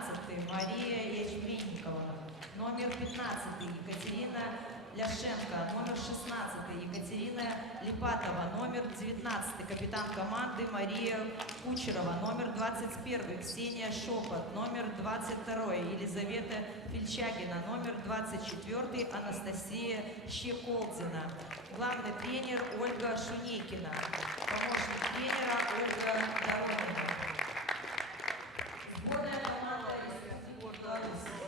16 Мария Ячменникова, номер 15 Екатерина Ляшенко, номер 16 Екатерина Липатова, номер 19 капитан команды Мария Кучерова, номер 21 Ксения Шопот, номер 22 Елизавета Фельчагина, номер 24 Анастасия Щеколдина. Главный тренер Ольга Шунейкина, помощник тренера Ольга Доронина. Сборная команда Республики Беларусь.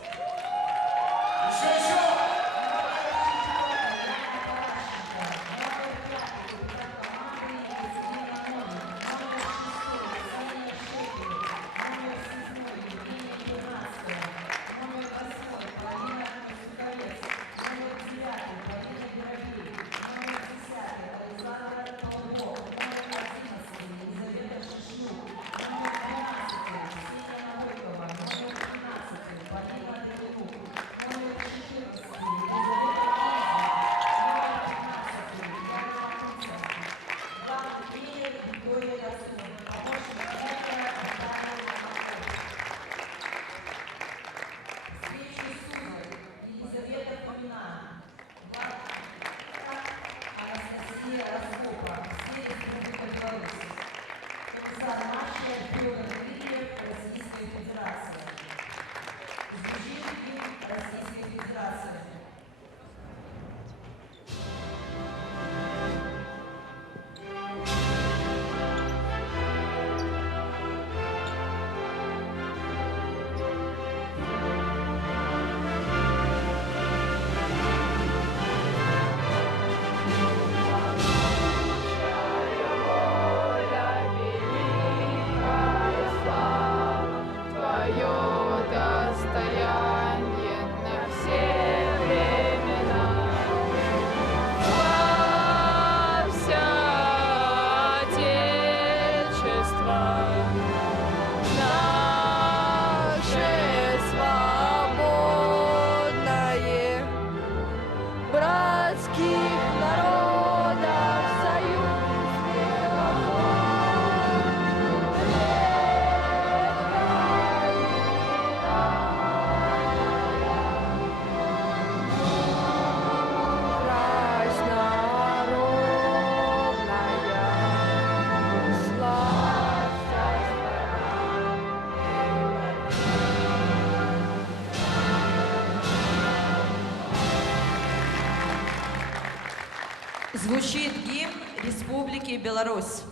Звучит гимн Республики Беларусь.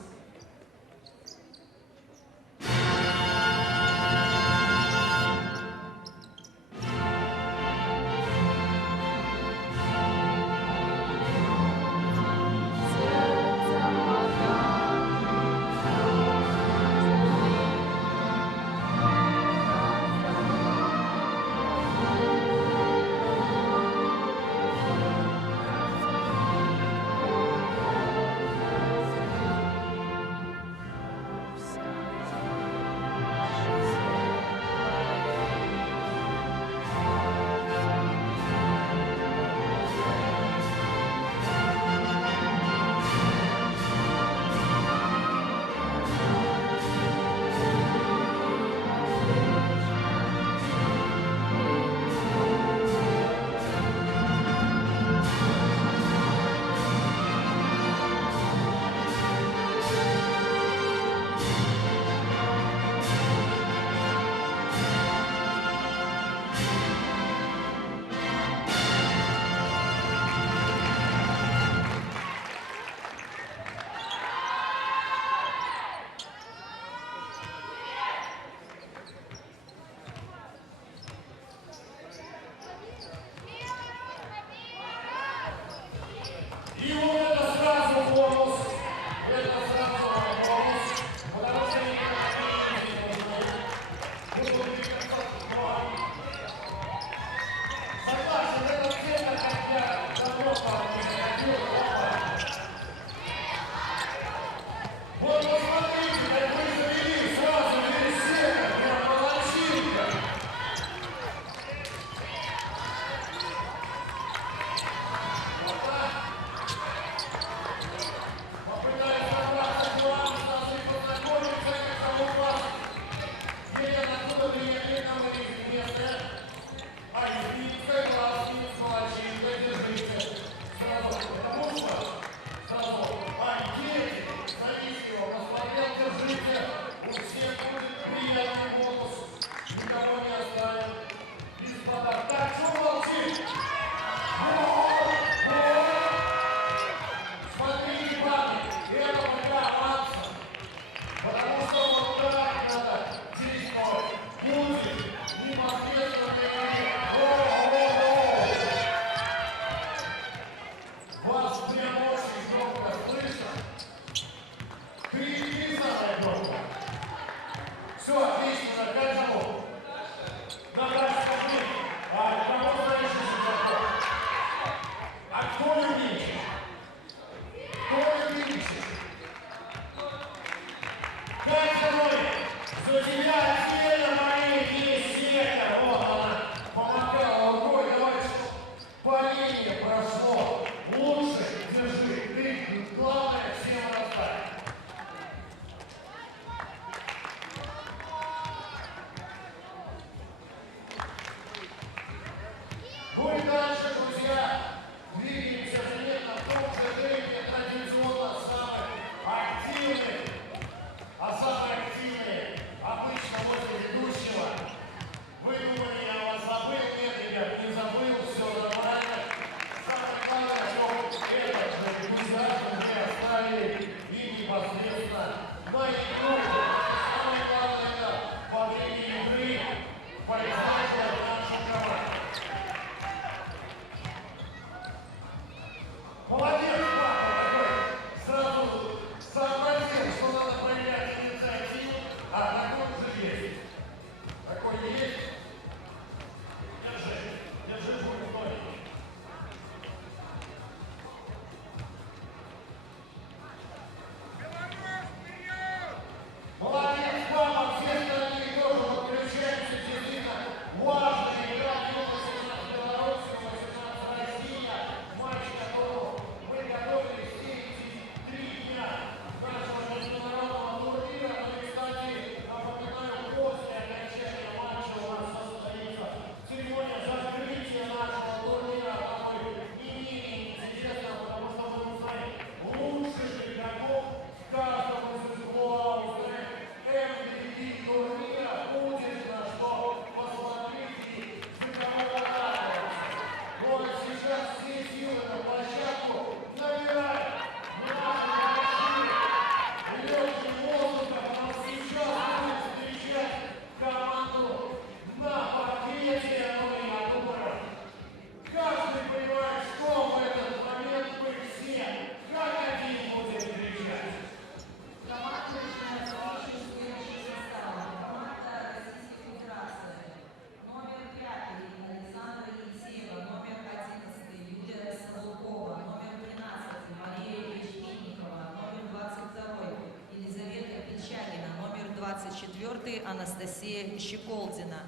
24 Анастасия Щеколдина.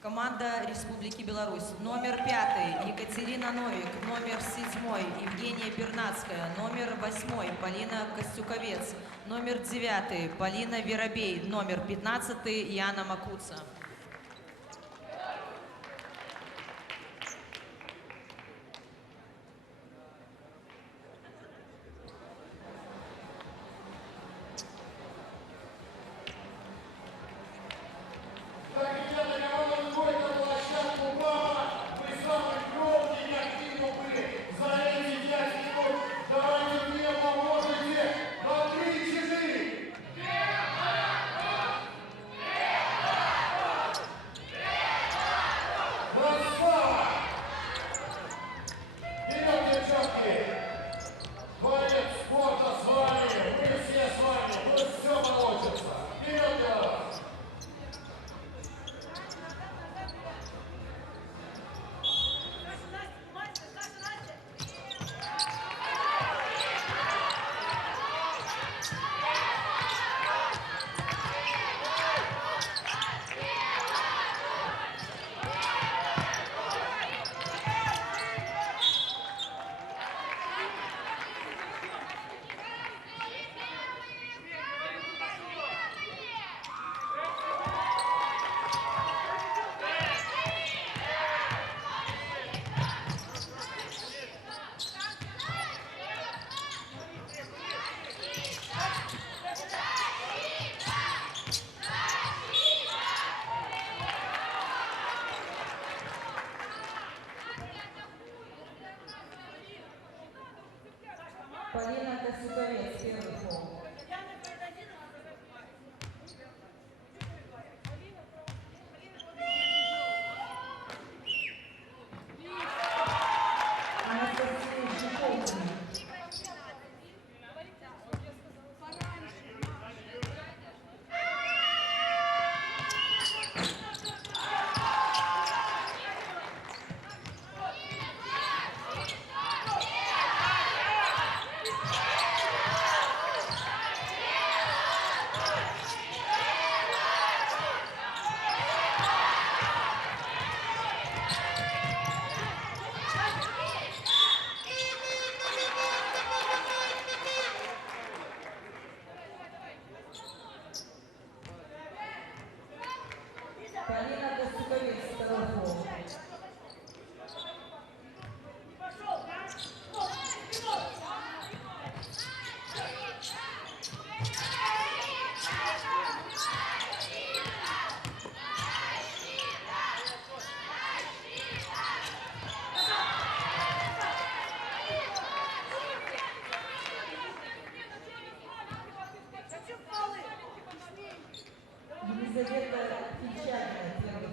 Команда Республики Беларусь. Номер 5 Екатерина Новик. Номер 7 Евгения Бернацкая. Номер 8 Полина Костюковец. Номер 9 Полина Веробей. Номер 15 Яна Макуца. Полина Костюковец, первый пол. Анастасия Щеколдина. Полина Костюковец, второй пол. Елизавета Печальная, первый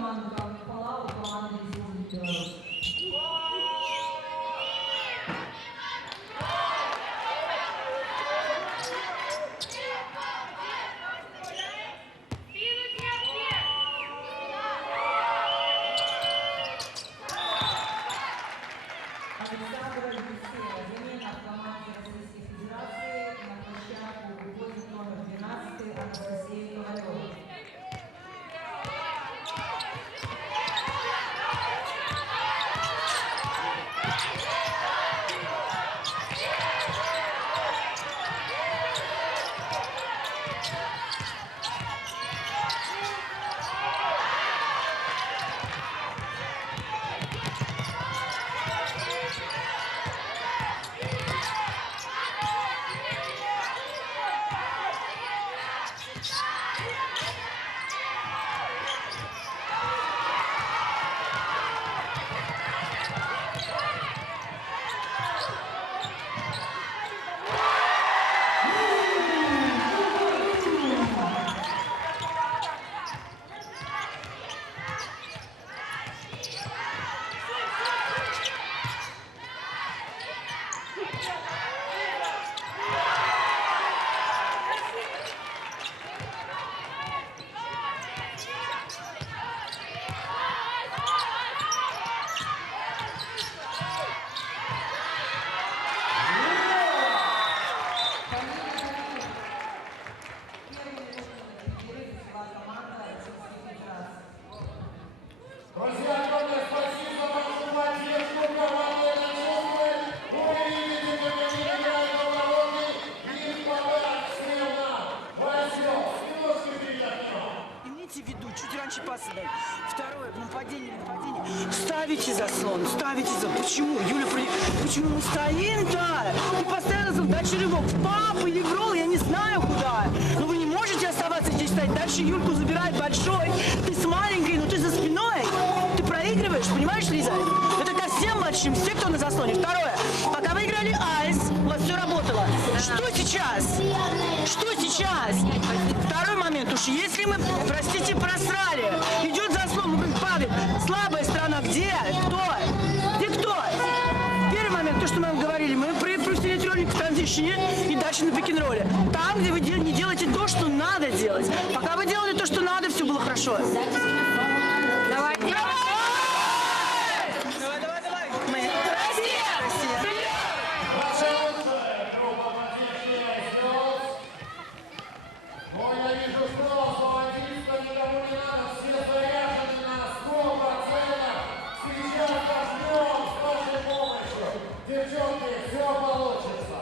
команды Камня Палау и команды Республики Беларусь. Александра Алексеева, замена в команде Российской Федерации, на площадку выводит номер 12 Анастасия Ковалева. Второе, нападение. Ставите заслон, ставите заслон. Почему, Юля, почему мы стоим-то? Вы постоянно дальше рывок в пап или в ролл, я не знаю куда. Но вы не можете оставаться здесь стоять. Дальше Юльку забирает большой. Ты с маленькой, но ты за спиной. Ты проигрываешь, понимаешь, Лиза? Это ко всем большим, все, кто на заслоне. Второе, пока вы играли айс, у вас все работало. Что сейчас? Что сейчас? Второй момент, уж если мы, простите, просрали, идет заслон, мы будем падать. Слабая сторона где? Кто? Где кто? Первый момент, то, что мы вам говорили, мы пропустили трёхник в транзишне и дальше на пик-н-ролле. Там, где вы не делаете то, что надо делать. Пока вы делали то, что надо, все было хорошо. Давай. Девчонки, все получится.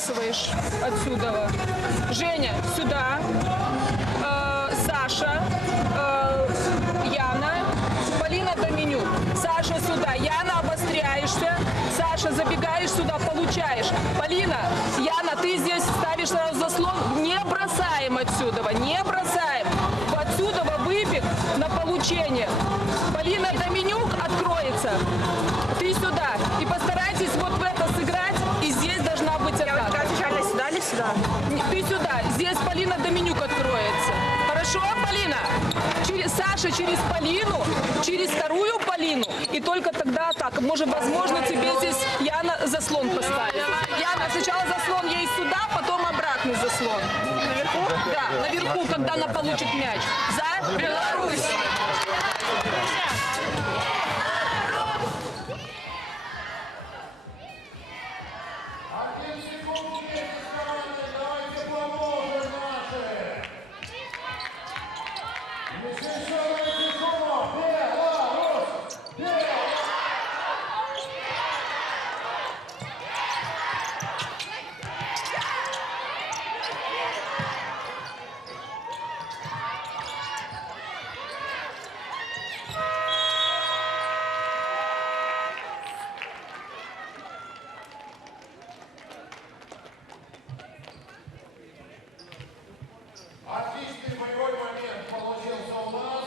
выбрасываешь отсюда. Женя, сюда. Саша, Яна, Полина Доменюк. Саша, сюда. Яна, обостряешься. Саша, забегаешь сюда, получаешь. Полина, Яна, ты здесь ставишь сразу заслон. Не бросаем отсюда, не бросаем. Отсюда выбег на получение. Полина Доменюк откроется. Ты сюда. И постарайтесь вот в это сыграть. И здесь должна быть атака. Сюда или сюда? Ты сюда. Здесь Полина Доменюк откроется. Хорошо, Полина? Саша через Полину, через вторую Полину. И только тогда атака. Может, возможно, тебе здесь Яна заслон поставит. Яна, сначала заслон ей сюда, потом обратный заслон. Наверху? Да, наверху, когда она получит мяч. За Беларусь! Отличный боевой момент получился у нас.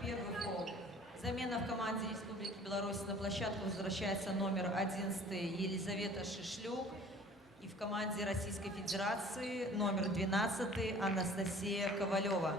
Первый фол. Замена в команде Республики Беларусь. На площадку возвращается номер 11 Елизавета Шишлюк. И в команде Российской Федерации номер 12 Анастасия Ковалева.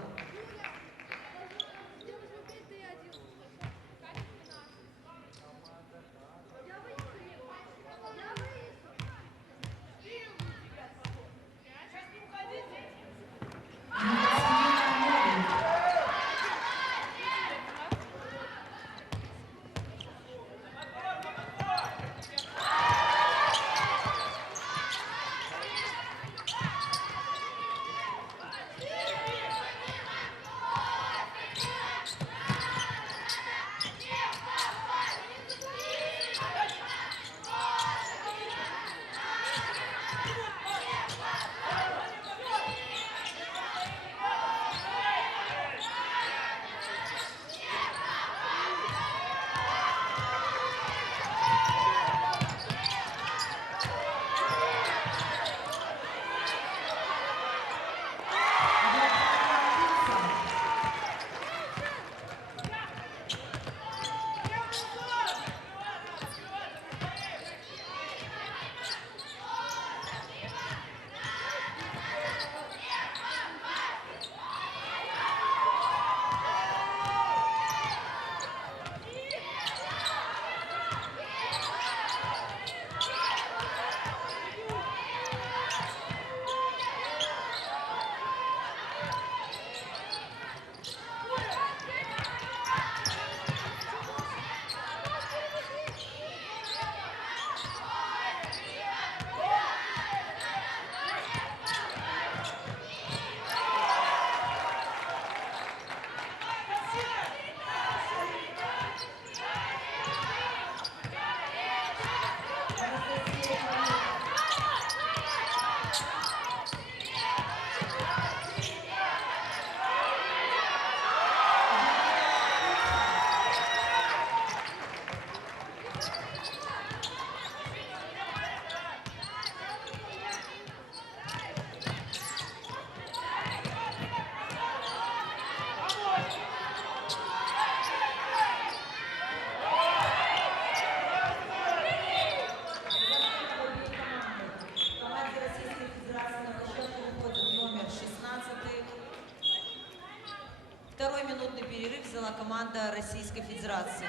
Второй минутный перерыв взяла команда Российской Федерации.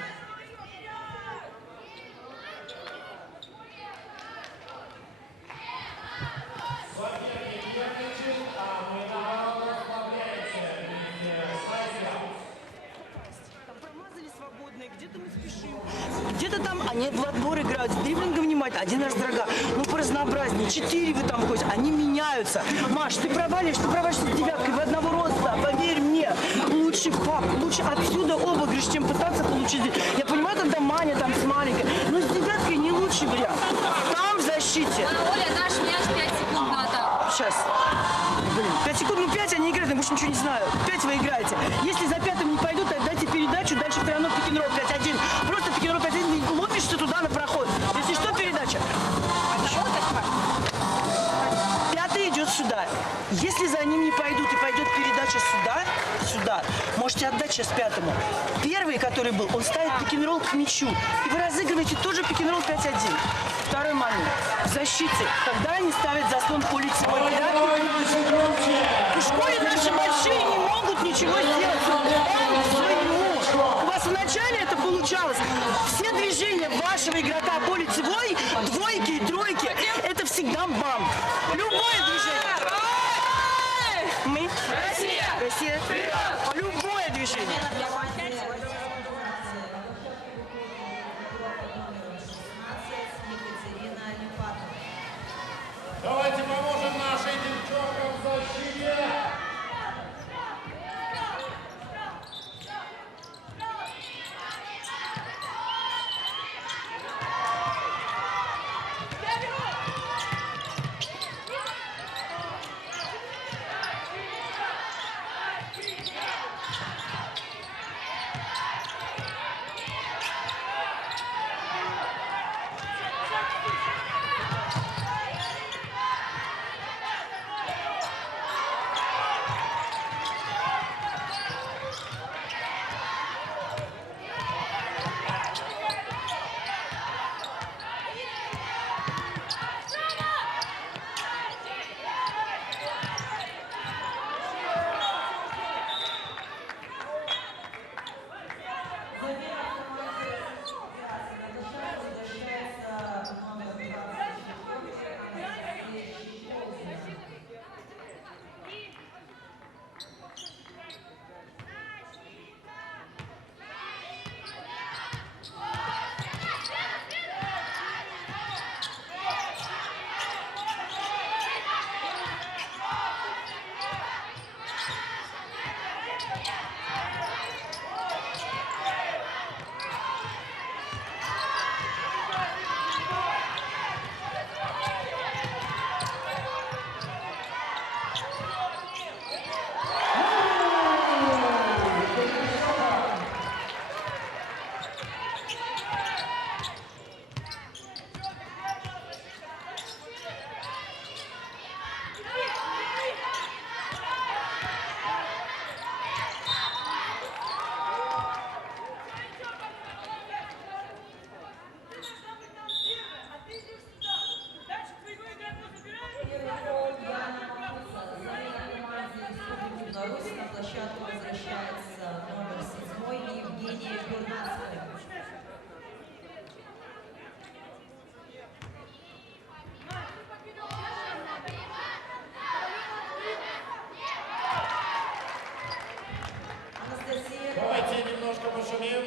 Где-то там они в отбор играют, с дриблингом внимательно, один раз врага. Ну, по разнообразнее, 4 вы там ходите, они меняются. Маш, ты провалишься с девяткой в одного роста, поверь мне. Лучше пап, лучше отсюда обыгрыш, чем пытаться получить. Я понимаю, когда Маня там с маленькой, но с девяткой не лучший вариант. Там в защите. Оля, наш мяч 5 секунд на атаку. Сейчас. Блин, 5 секунд, ну 5 они играют, я больше ничего не знаю. 5 вы играете. Если за пятым не пойдут, отдайте передачу, дальше все равно пик-н-ролл 5-1. Просто пик-н-ролл 5-1, лупишься туда на проход. Если что, передача. Пятый идет сюда. Если за ним не пойдут и пойдет передача сюда, можете отдать сейчас пятому. Первый, который был, он ставит пик-н-ролл к мячу. И вы разыгрываете тоже пик-н-ролл 5-1. Второй момент. В защите, когда они ставят заслон по лицевой грани, в школе наши большие не могут ничего сделать. У вас вначале это получалось. Все движения вашего игрока по лицевой, двойки и тройки, это всегда бам. Любое движение. Мы? Россия. Любое движение. Давайте поможем нашей девчонкам в защите. Беларусь на площадку возвращается номер 7 Евгения Бернацкая. Анастасия. Давайте немножко пошумим.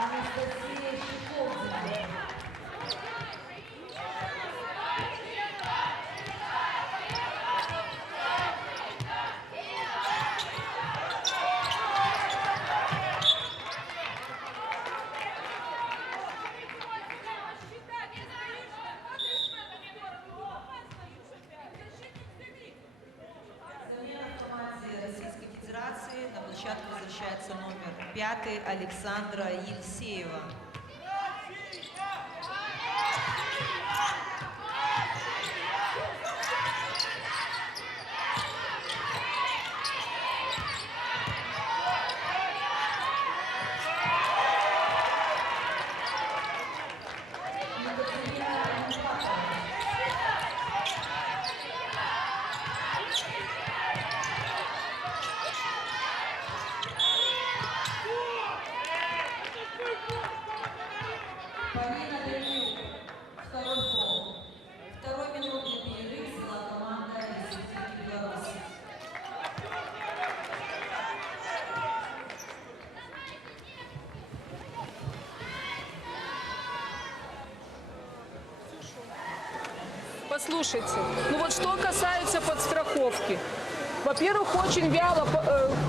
Анастасия Щеколдина. Российской Федерации на площадку возвращается номер 5 Александра Елисеева. Полина Данилюк, второй пол. Второй минутный перерыв взяла команда Республики Беларусь. Послушайте, ну вот что касается подстраховки. Во-первых, очень вяло,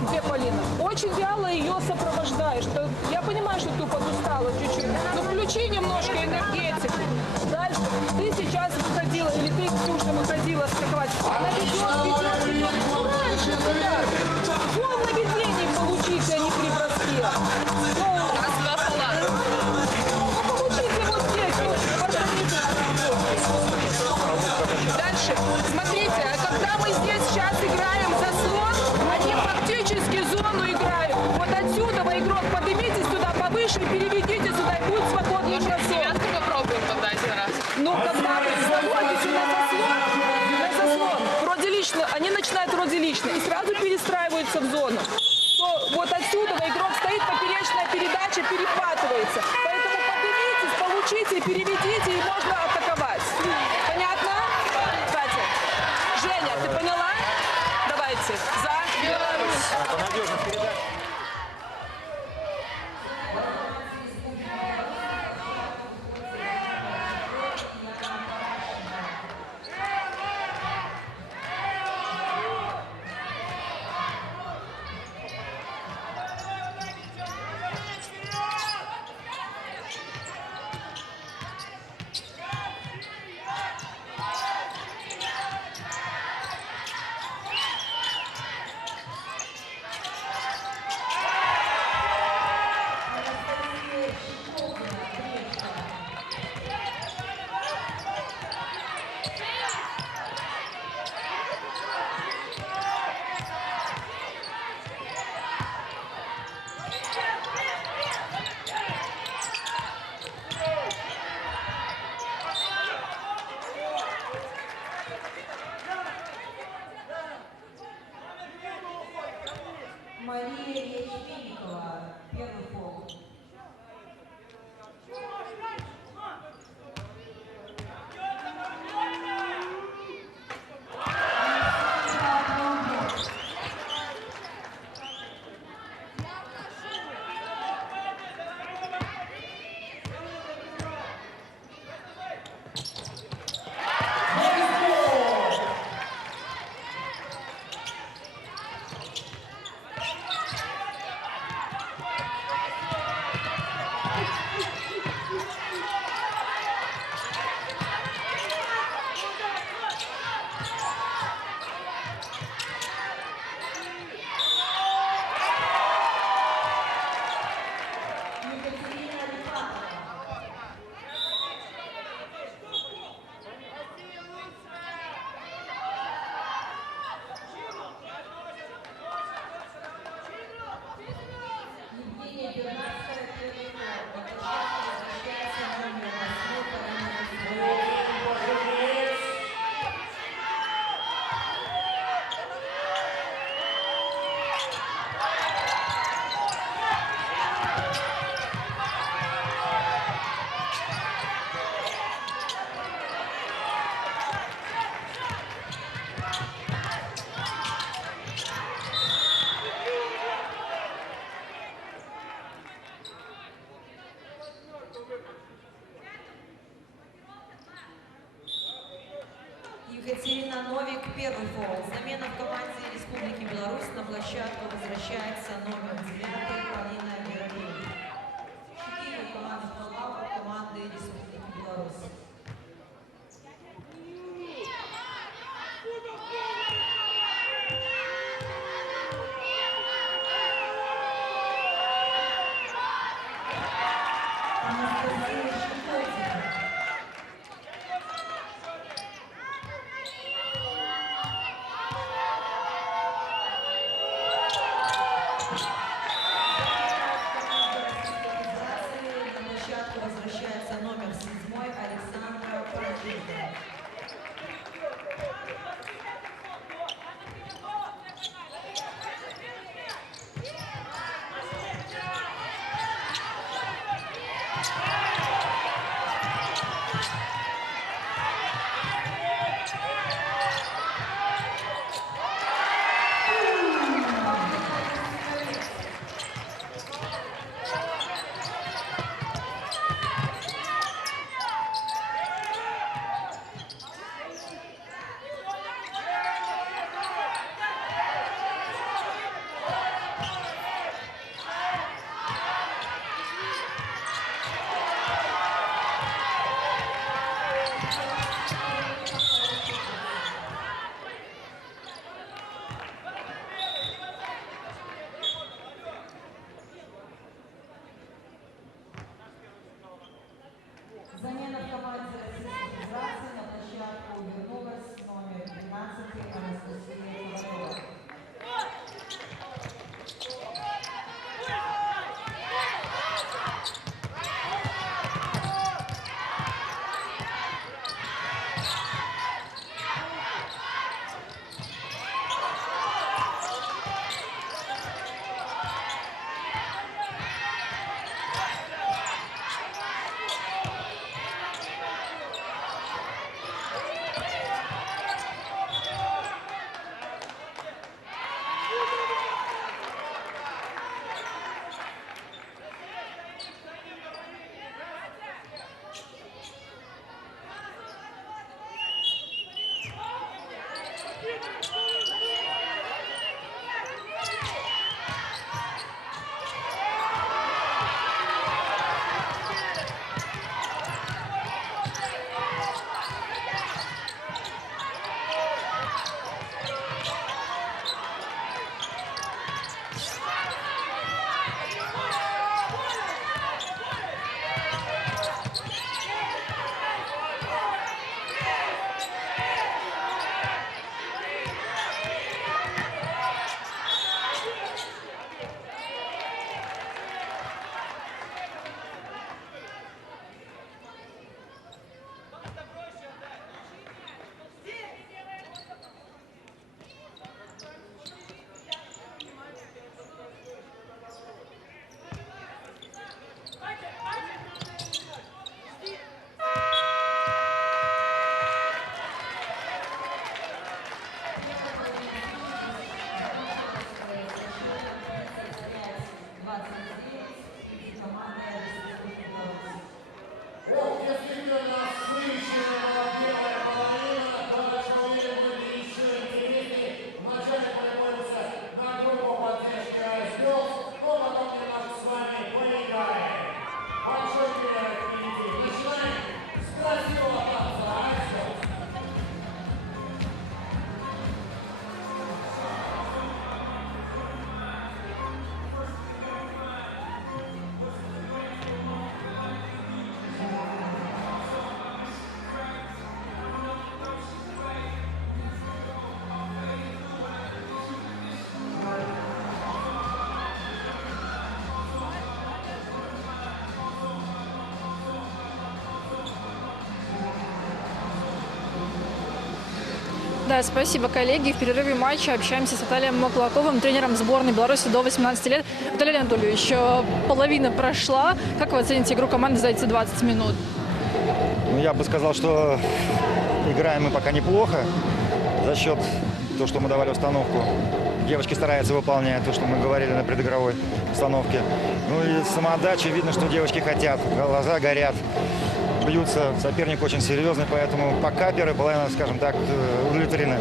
где Полина? Очень вяло ее сопровождаешь. Я понимаю, что ты подустала чуть-чуть, но включи немножко энергетики. Дальше. Ты сейчас выходила, или ты, Ксюша, выходила страховать. Она ведет. Раньше, да. Вон наведение получите, а не при броске. Ну, получите вот здесь, вот, дальше. Смотрите, а когда мы здесь сейчас играем заслон, они фактически зону играют. Вот отсюда вы, игрок, поднимитесь туда повыше, переведите сюда, и будет свободный бросок. Попробуем подать раз. Ну, когда вы заходите на заслон, вроде лично, они начинают вроде лично и сразу перестраиваются в зону. То вот отсюда игрок стоит, поперечная передача перехватывается. Поэтому поднимитесь, получите, переведите, и можно атаковать. Понятно? Кстати, Женя, ты поняла? Давайте. За Беларусь. Екатерина Новик, первый фол. Замена в команде Республики Беларусь. На площадку возвращается номер 9 Полина Вероней. 4 команды фола у команды Республики Беларусь. Анастасия Щекотина. На площадку возвращается номер 7 Александра Панченко. Замена в команде Российской Федерации. На площадку вернулась номер 12 Анастасия Ковалева. Да, спасибо, коллеги. В перерыве матча общаемся с Виталием Маклаковым, тренером сборной Беларуси до 18 лет. Виталий Анатольевич, половина прошла. Как вы оцените игру команды за эти 20 минут? Ну, я бы сказал, что играем мы пока неплохо за счет того, что мы давали установку. Девочки стараются выполнять то, что мы говорили на предыгровой установке. Ну и самоотдача, видно, что девочки хотят, глаза горят. бьются. Соперник очень серьезный, поэтому пока первая половина, скажем так, удовлетворены.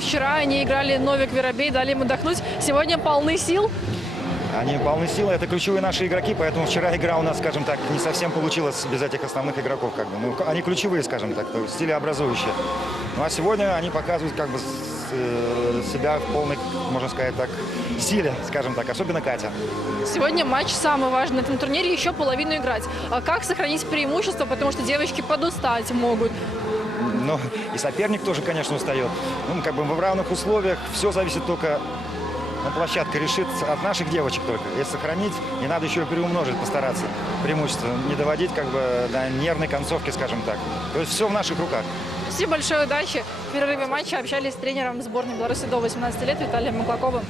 Вчера они играли Новик, Веробей, дали им отдохнуть. Сегодня полны сил. Они полны силы, это ключевые наши игроки, поэтому вчера игра у нас, скажем так, не совсем получилась без этих основных игроков. Как бы. Ну, они ключевые, скажем так, стилеобразующие. Ну а сегодня они показывают как бы себя в полной, можно сказать так, силе, скажем так, особенно Катя. Сегодня матч самый важный на этом турнире, еще половину играть. А как сохранить преимущество, потому что девочки подустать могут? Ну, и соперник тоже, конечно, устает. Ну, как бы в равных условиях все зависит только, площадка решит от наших девочек только. Если сохранить, не надо еще и приумножить, постараться преимущество, не доводить как бы до нервной концовки, скажем так. То есть все в наших руках. Спасибо большое, удачи. В перерыве матча общались с тренером сборной Беларуси до 18 лет Виталием Маклаковым.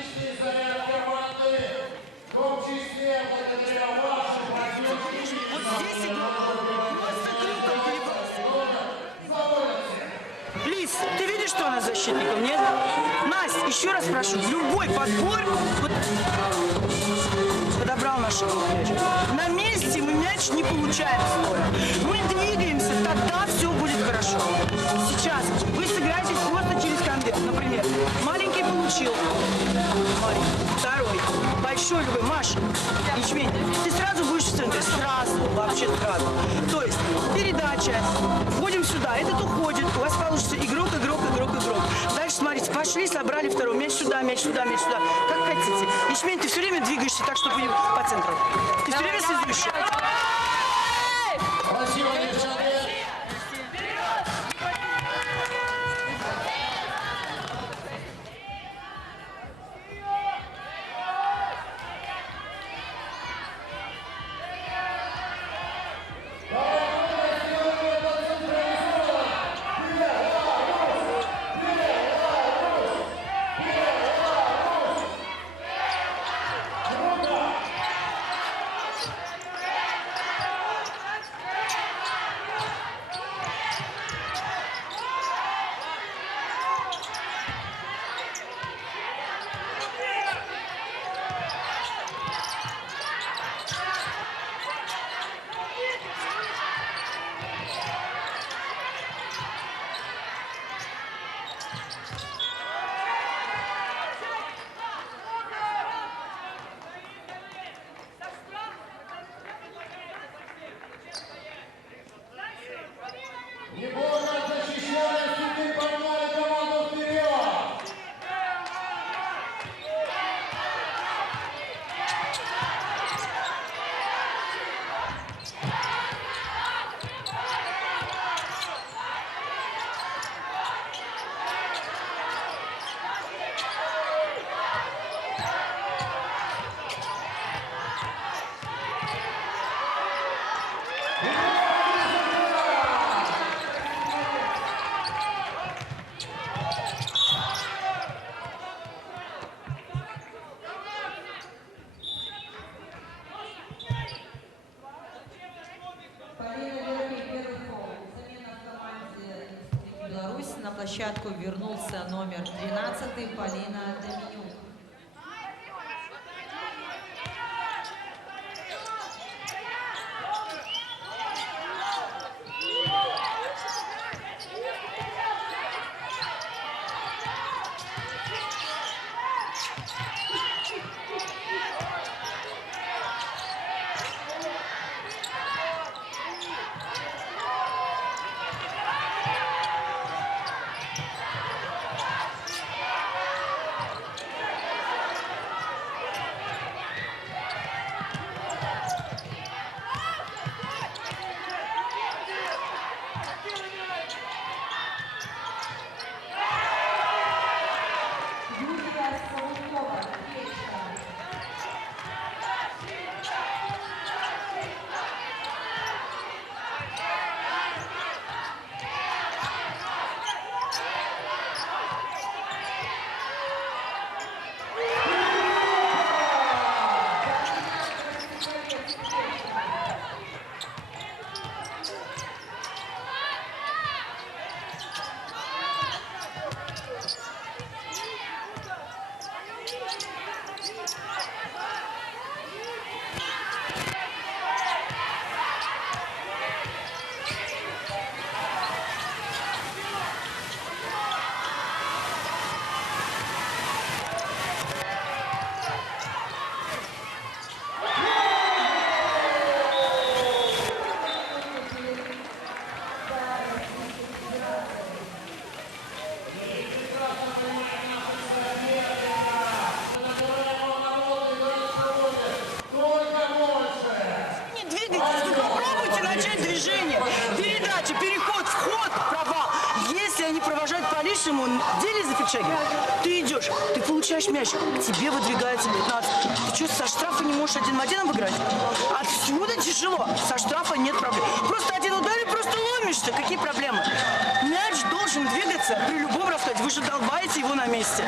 отличный заряд команды, в том числе благодаря вашим поддержке. Вот здесь игрок просто крюком перебросил. Лиз, ты видишь, что она защитников, нет? Настя, еще раз прошу, в любой подбор, вот, подобрал наш мяч. На месте мы мяч не получаем скоро. Мы двигаемся, тогда все будет хорошо. Сейчас вы сыграете просто через конверт. Например, маленький получил. Маленький. Второй. Большой любой. Маш, ячмень, ты сразу будешь в центре. Сразу. Вообще сразу. То есть передача. Входим сюда. Этот уходит. У вас получится игрок. Дальше смотрите. Пошли, собрали второй. Мяч сюда, мяч сюда, мяч сюда. Как хотите. Ячмень, ты все время двигаешься так, чтобы по центру. Ты все время связующий. Спасибо, девчонки. Неплохо защищали, теперь погнали команду вперед! Беларусь. На площадку вернулся номер 13 Полина Доминюк. ему деле за фикшаги, ты идешь, ты получаешь мяч, к тебе выдвигается 15. Ты что, со штрафа не можешь один в один обыграть? Отсюда тяжело, со штрафа нет проблем. Просто один удар и просто ломишься, какие проблемы? Мяч должен двигаться при любом раскладе, вы же долбаете его на месте.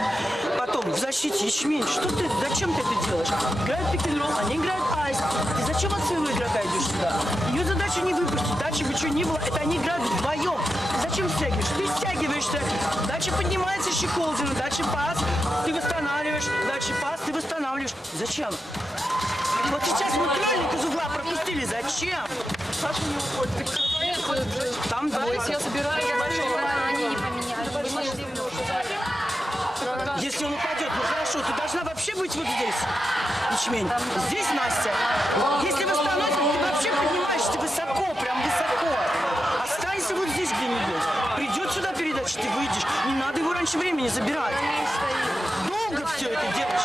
Потом, в защите Подождите, Ячмень, что ты, зачем ты это делаешь? Играют пик-н-ролл, они играют айс. Ты зачем от своего игрока идешь сюда? Ее задача не выпустить, дальше бы что ни было, это они играют вдвоем. Ты зачем стягиваешь? Ты стягиваешься, дальше поднимается Щеколдина, дальше пас, ты восстанавливаешь, дальше пас, ты восстанавливаешь. Зачем? Вот сейчас мы крольник из угла пропустили, зачем? Саша не уходит. Там двойка. Я собираюсь, Они не поменяли. Если он упадет, ну хорошо, ты должна вообще быть вот здесь, Ячмень. Здесь Настя. Если восстановится, ты вообще поднимаешься высоко, прям высоко. Останься вот здесь где-нибудь. Придет сюда передача, ты выйдешь. Не надо его раньше времени забирать. Долго все это делаешь.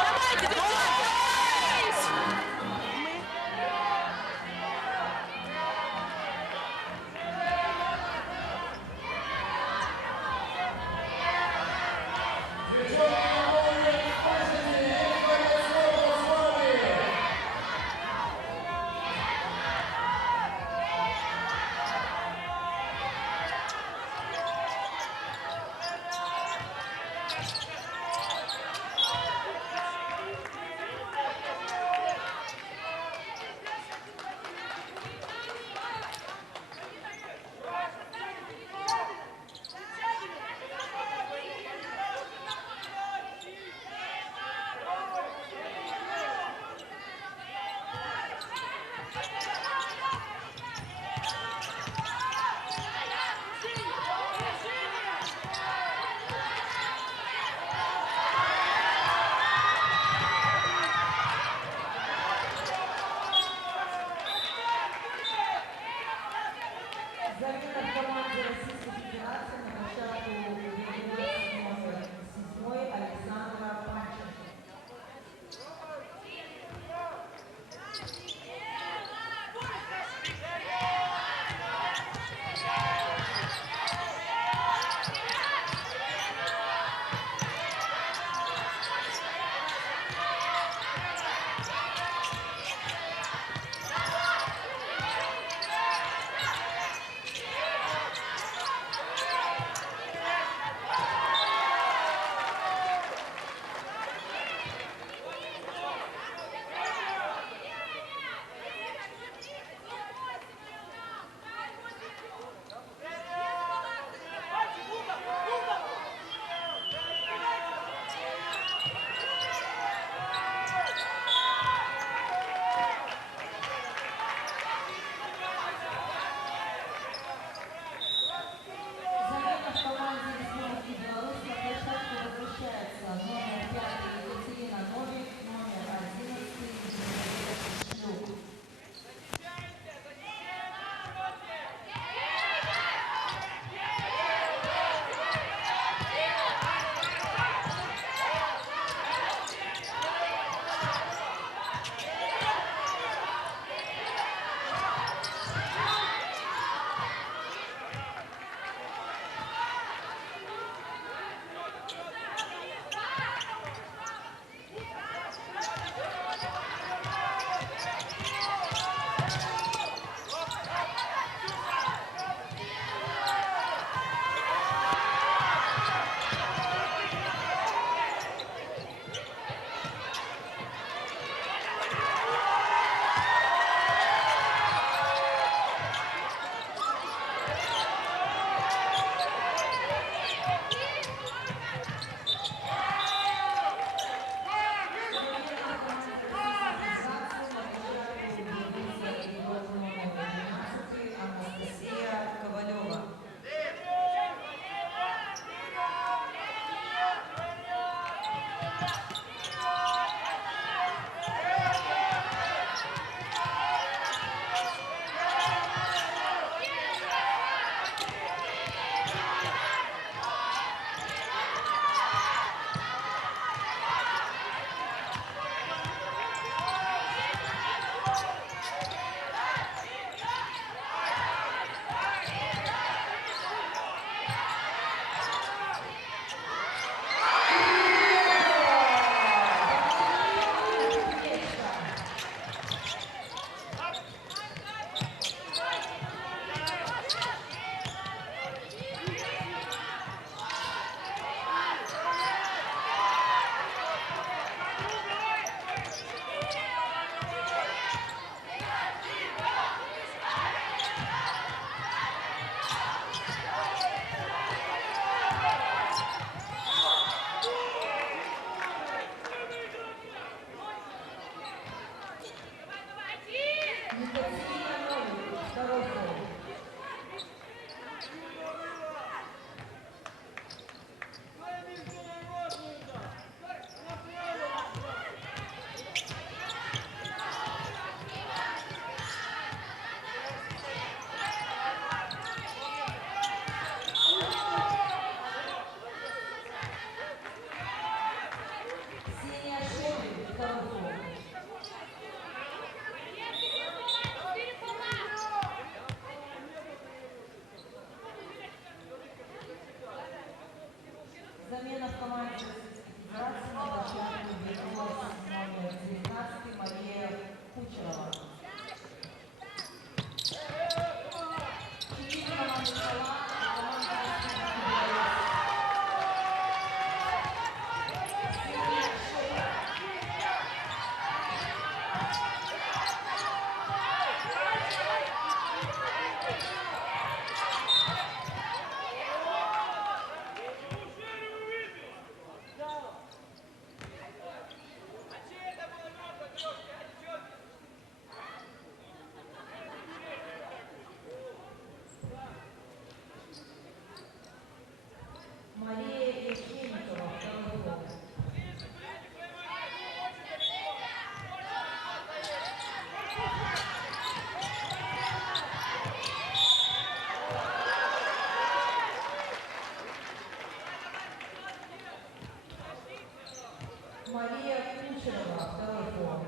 Мария Кучерова, второй фол.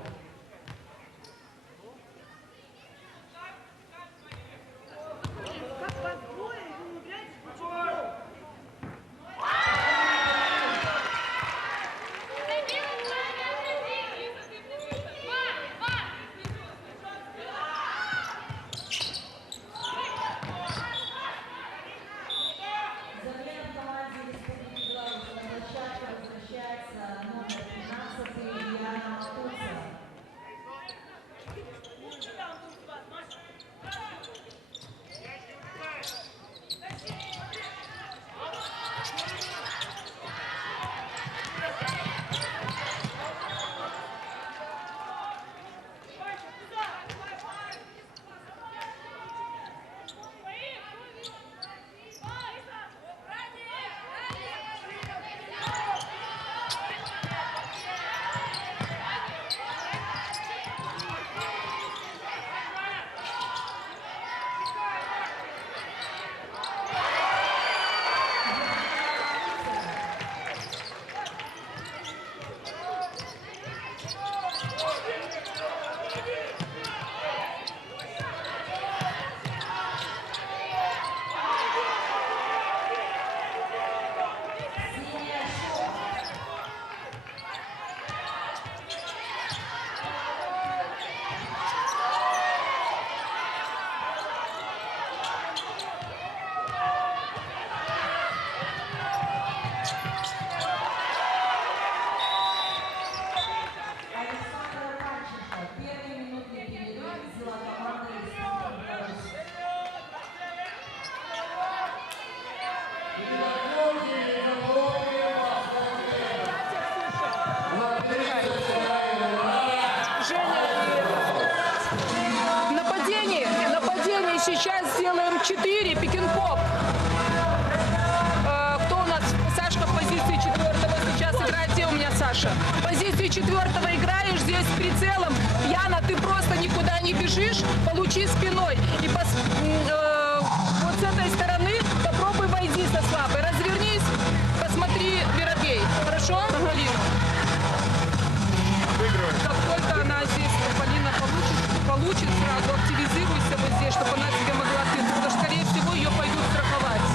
Замена в команде Республики Беларусь. На площадку возвращается номер 15 Яна Матуца. Александр Панченко. Первый минутный перерыв взяла команда Республики Беларусь. Нападение сейчас сделаем 4, пик-н-поп. Кто у нас? Сашка в позиции 4-го сейчас играет. Где у меня Саша? В позиции 4-го играешь, здесь с прицелом. Яна, ты просто никуда не бежишь, получи спиной. И вот с этой стороны попробуй войди со слабой. Развернись, посмотри Веробей. Хорошо, Полина? Как только она здесь, Полина получит сразу, активизируйся вот здесь, чтобы она тебе могла ответить. Потому что, скорее всего, ее пойдут страховать.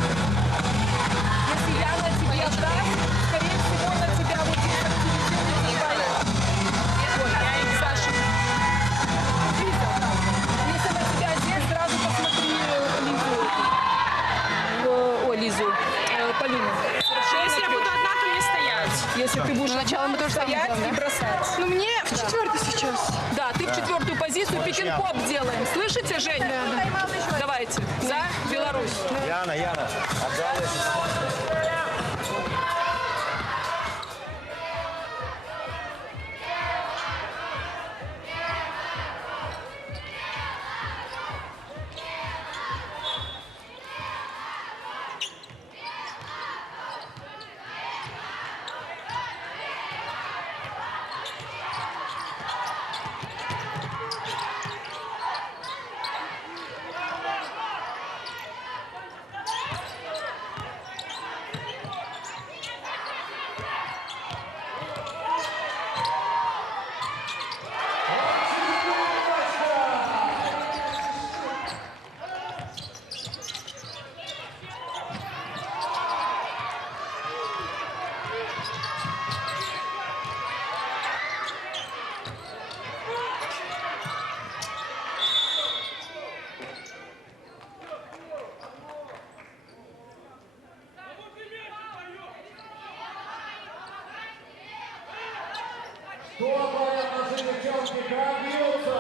Если Яна тебе отдаст, скорее всего, она тебя вот здесь активизирует. Ой, Саша. Видел, да. Если она тебя здесь, сразу посмотри Лизу. Ой, Лизу. Полину. Хорошо, если я буду одна, то мне стоять. Если ты будешь Сначала мы тоже стоять самое, и да? бросать. Ну, мне в четвертый сейчас. Да, ты в 4-ю позицию, пик-н-поп делаем. Слышите, Женя? Давайте. За Беларусь. Яна, отдалась. Что творят наши девчонки? Как бьются?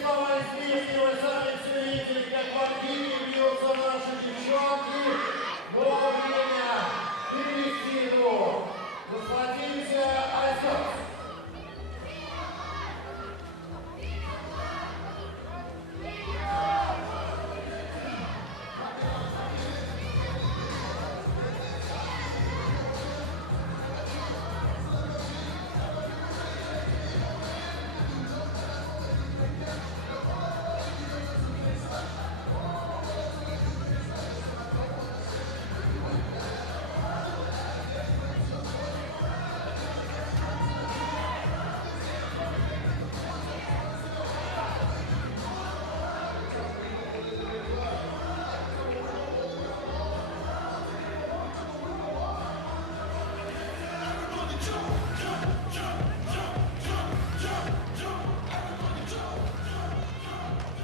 слова излишни, вы сами все видели, как в Аргине бьются наши девчонки. Но время перевести игру. Насладимся Айсос.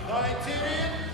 Дайте вид.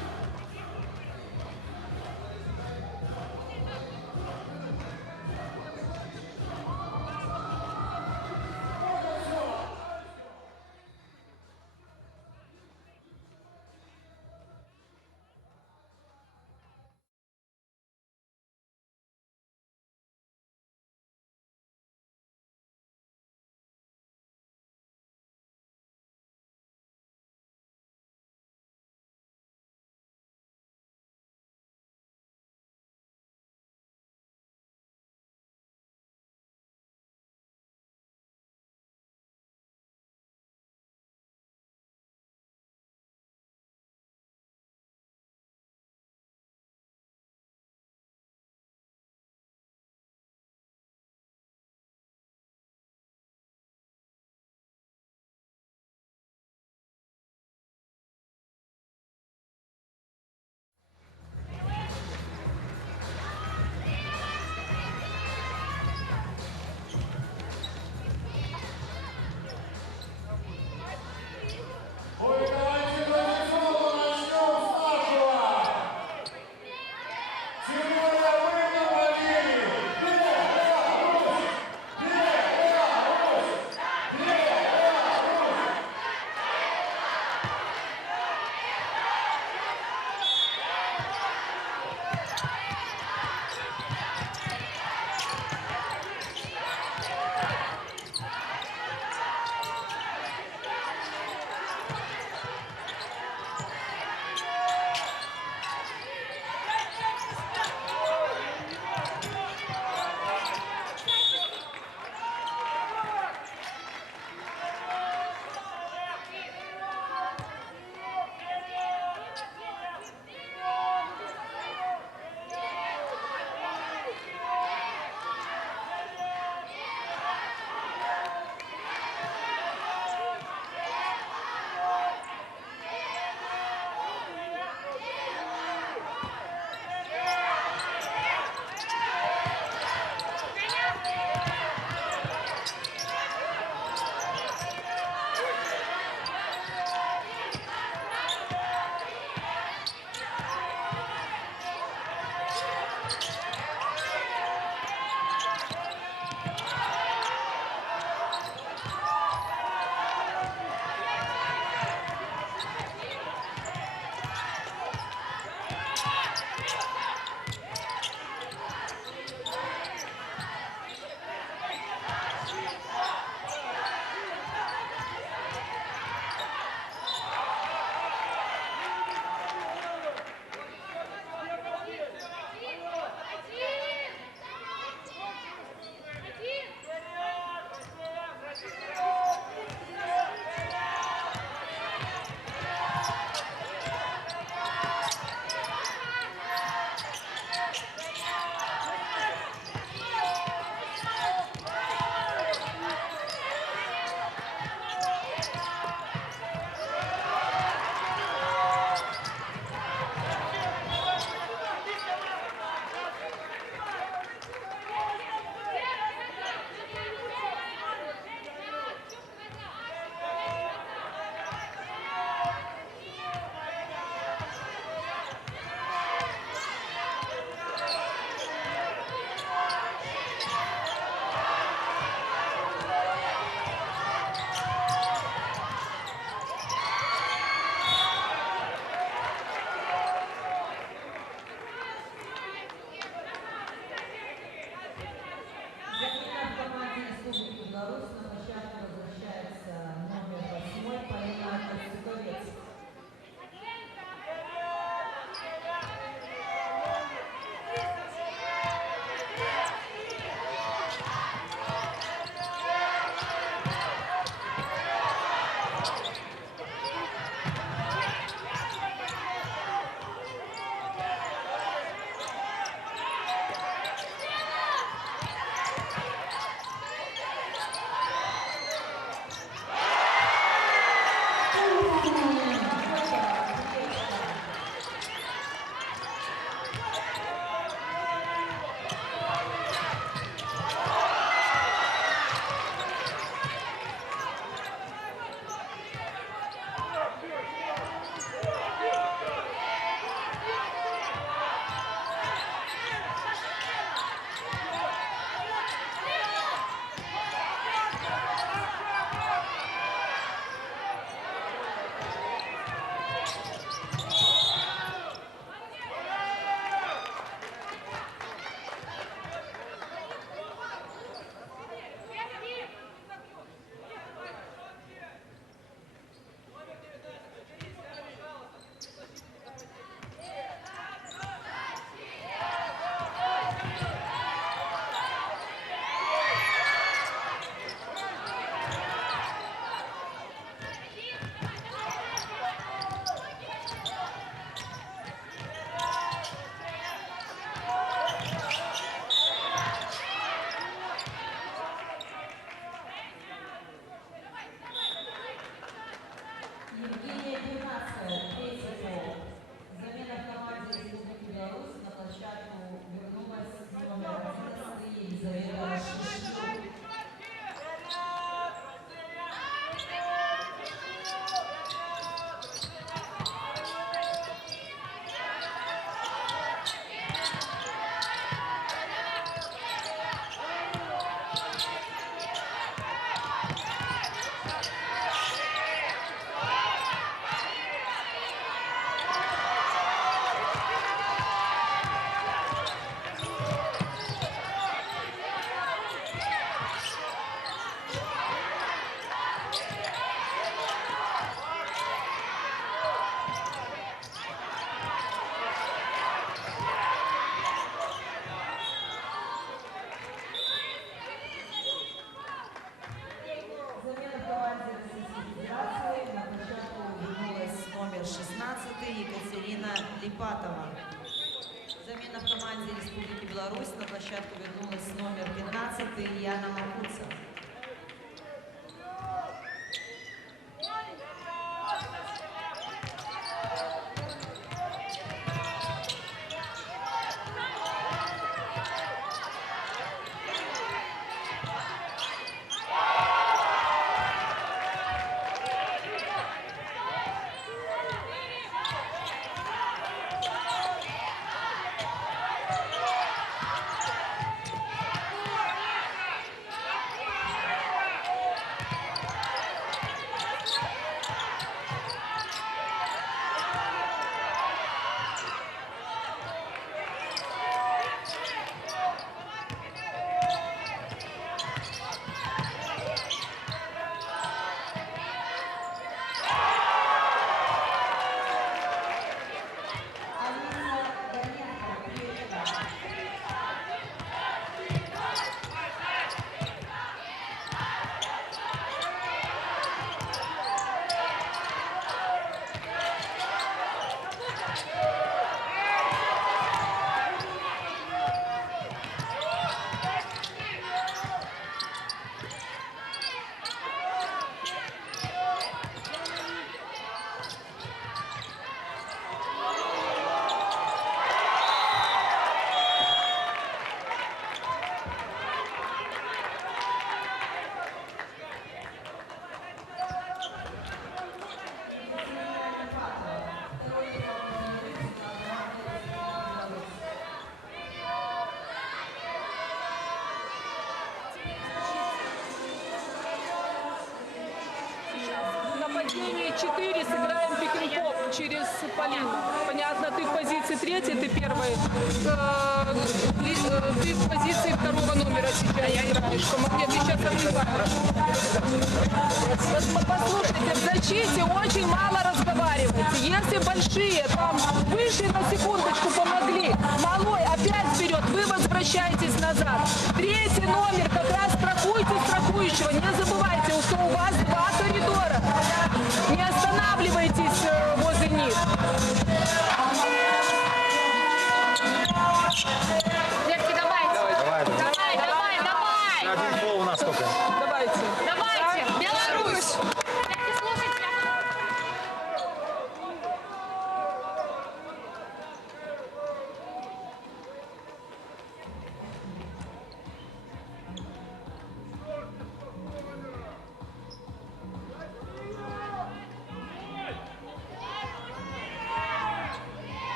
Липатова. Замена в команде Республики Беларусь. На площадку вернулась номер 15 Яна Макуца. Нападение 4, сыграем пик-н-поп через Полину. Понятно, ты в позиции 3, ты первый. Ты в позиции 2 номера сейчас играешь. Помоги, ты сейчас отвлекаешь. Послушайте, в защите очень мало разговаривайте. Если большие, там выше на секундочку помогли, малой опять вперед, вы возвращаетесь назад. 3 номер, как раз страхуйте страхующего. Не забывайте, что у вас 2 коридора. Не останавливайтесь возле них. Девки, давайте. Давай. Давай. Один фол у нас только. Давайте. Давайте. Беларусь. Девки, слушайте.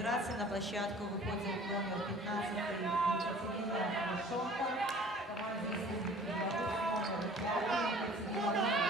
Федерации на площадку выходит номер 15 Екатерина Машонко. Команда Республики Беларусь номер 5 Екатерина Новик.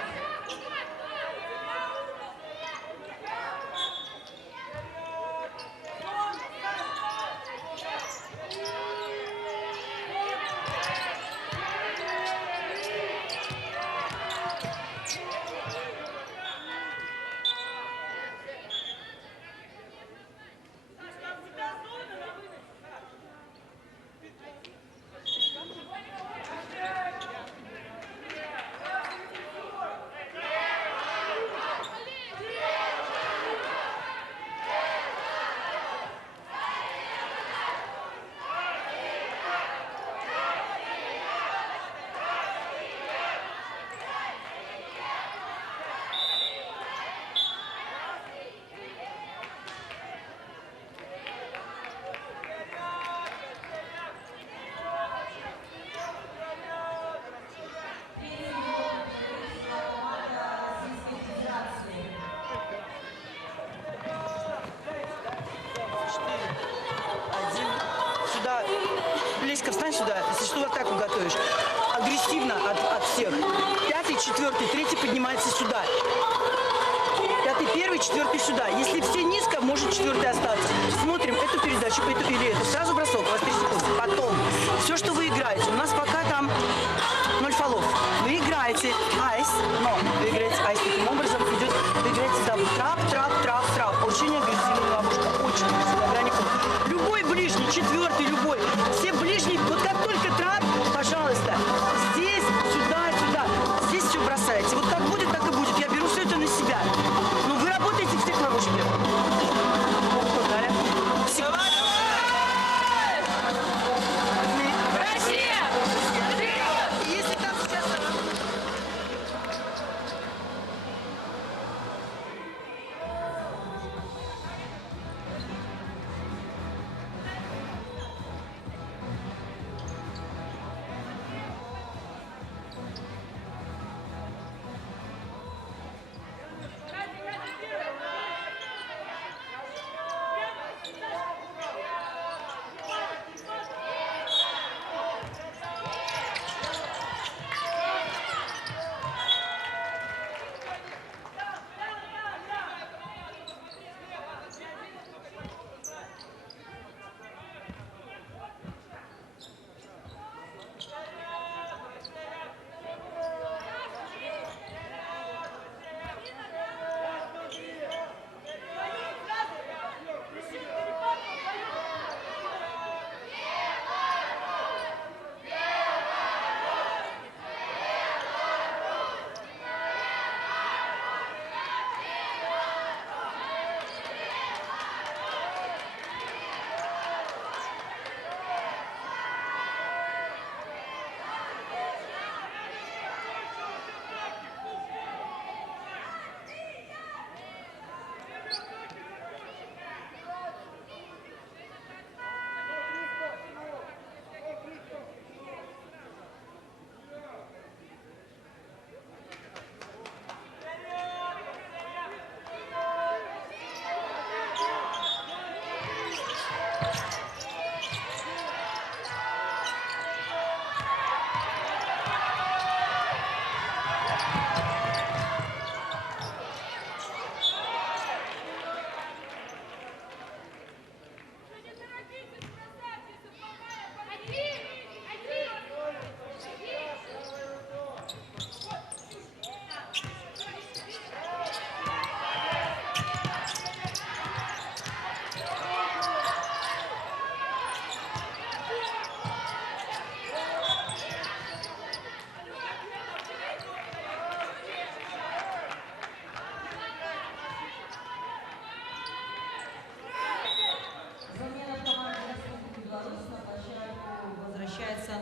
Сюда, Леська, встань сюда, если что, в атаку готовишь. Агрессивно от всех. 5-й, 4-й, 3-й поднимается сюда. 5-й, 1-й, 4-й сюда. Если все низко, может 4-й остаться. Смотрим эту передачу, эту или эту. Сразу бросок, у вас 3 секунды. Потом, все, что вы играете, у нас пока там 0 фолов. Вы играете айс, но вы играете айс таким образом, идет, вы играете дабл. Трап. Очень агрессивная ловушка, очень агрессивная грани. Любой ближний, 4-й, любой. Все ближние, вот как только трап, пожалуйста, здесь, сюда. Здесь все бросаете. Вот как будет, так и будет. Я беру все это на себя. Но вы работаете в всех ловушках. Россия! Если там сейчас...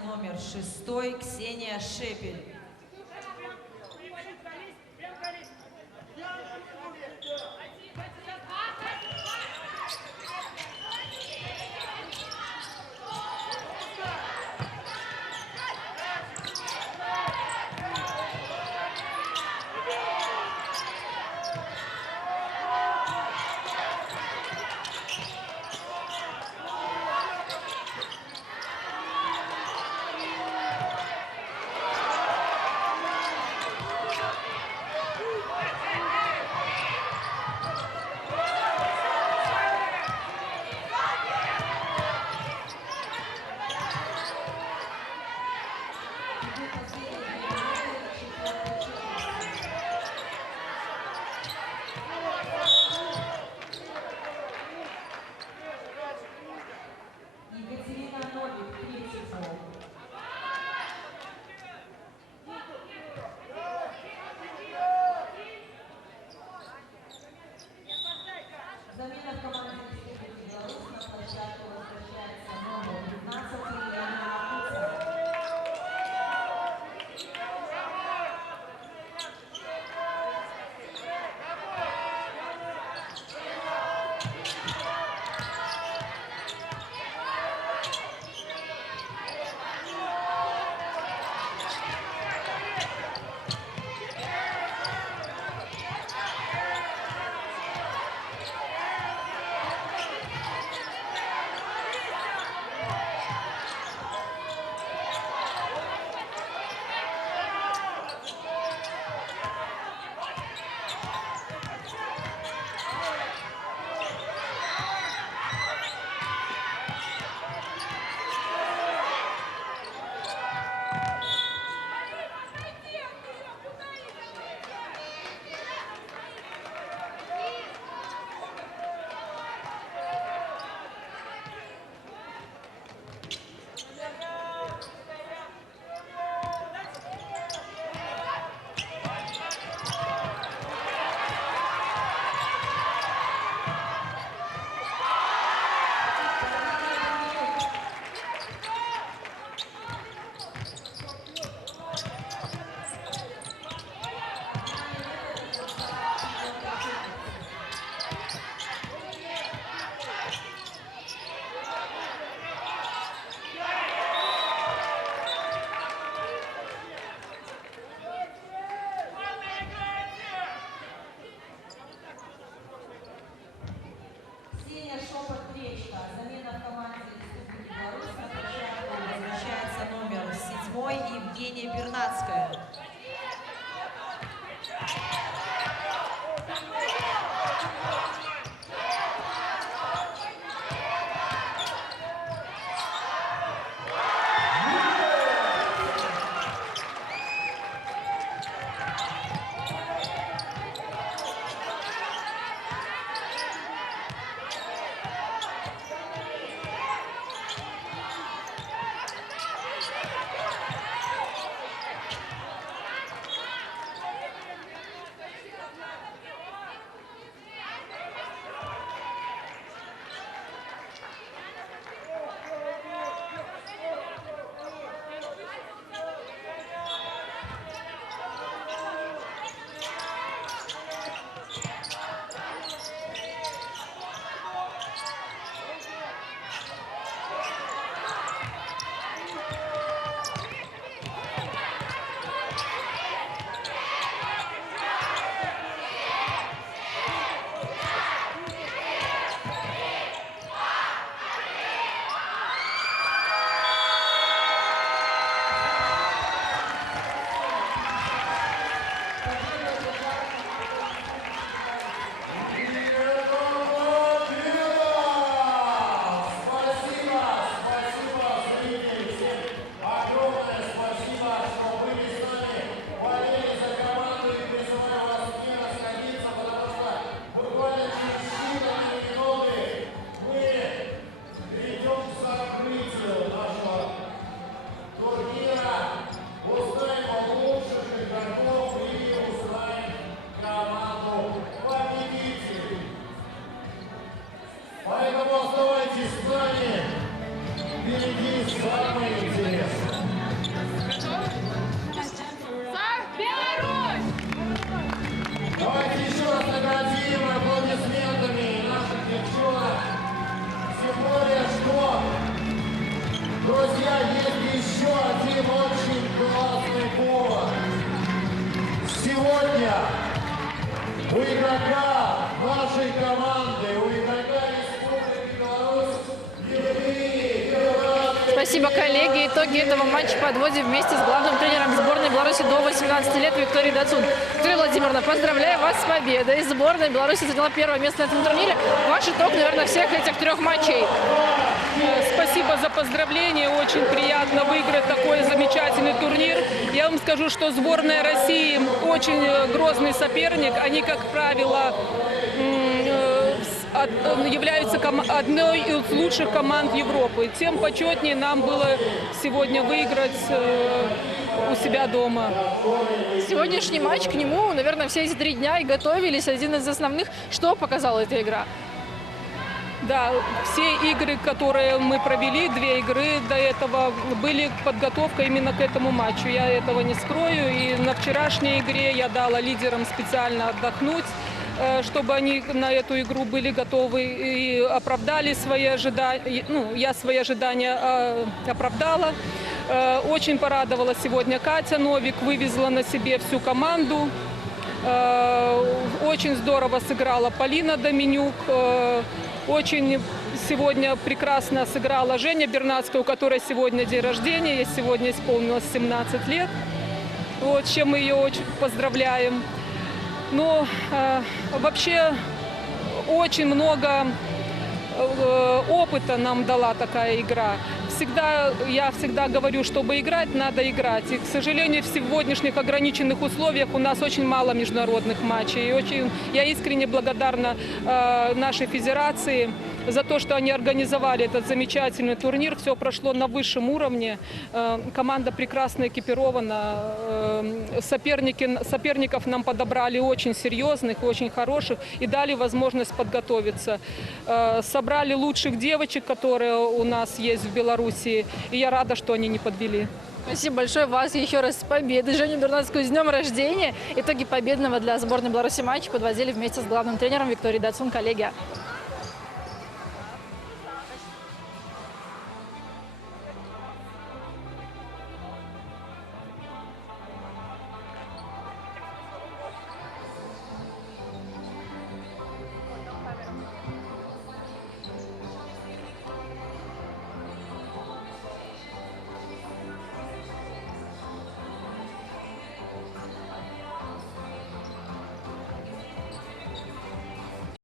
Номер 6 Ксения Шепель. Евгения Бернацкая. Поэтому оставайтесь с нами. Впереди самое интересное. Беларусь! Давайте еще раз наградим аплодисментами наших девчонок. Тем более, что, друзья, есть еще один очень классный повод. Сегодня у игрока нашей команды, у игрока Республики Беларусь Евгений Бернацкий. Спасибо, коллеги. Итоги этого матча подводим вместе с главным тренером сборной Беларуси до 18 лет Викторией Дацун. Виктория Владимировна, поздравляю вас с победой. Сборная Беларуси заняла первое место на этом турнире. Ваш итог, наверное, всех этих 3 матчей. Спасибо за поздравления. Очень приятно выиграть такой замечательный турнир. Я вам скажу, что сборная России очень грозный соперник. Они, как правило, являются одной из лучших команд Европы. Тем почетнее нам было сегодня выиграть у себя дома. Сегодняшний матч, к нему, наверное, все эти 3 дня и готовились. Один из основных. Что показала эта игра? Да, все игры, которые мы провели, 2 игры до этого, были подготовка именно к этому матчу. Я этого не скрою. И на вчерашней игре я дала лидерам специально отдохнуть, чтобы они на эту игру были готовы и оправдали свои ожидания. Ну, я свои ожидания оправдала. Очень порадовала сегодня Катя Новик, вывезла на себе всю команду. Очень здорово сыграла Полина Доменюк. Очень сегодня прекрасно сыграла Женя Бернацкая, у которой сегодня день рождения. Ей сегодня исполнилось 17 лет. Вот, с чем мы ее очень поздравляем. Но вообще очень много опыта нам дала такая игра. Я всегда говорю, чтобы играть, надо играть. И, к сожалению, в сегодняшних ограниченных условиях у нас очень мало международных матчей. И я искренне благодарна нашей федерации за то, что они организовали этот замечательный турнир. Все прошло на высшем уровне. Команда прекрасно экипирована. Соперников нам подобрали очень серьезных, очень хороших и дали возможность подготовиться. Собрали лучших девочек, которые у нас есть в Беларуси. И я рада, что они не подвели. Спасибо большое. Вас еще раз с победой. Женю Бернацкую с днем рождения. Итоги победного для сборной Беларуси матча подводили вместе с главным тренером Викторией Дацун, коллеги.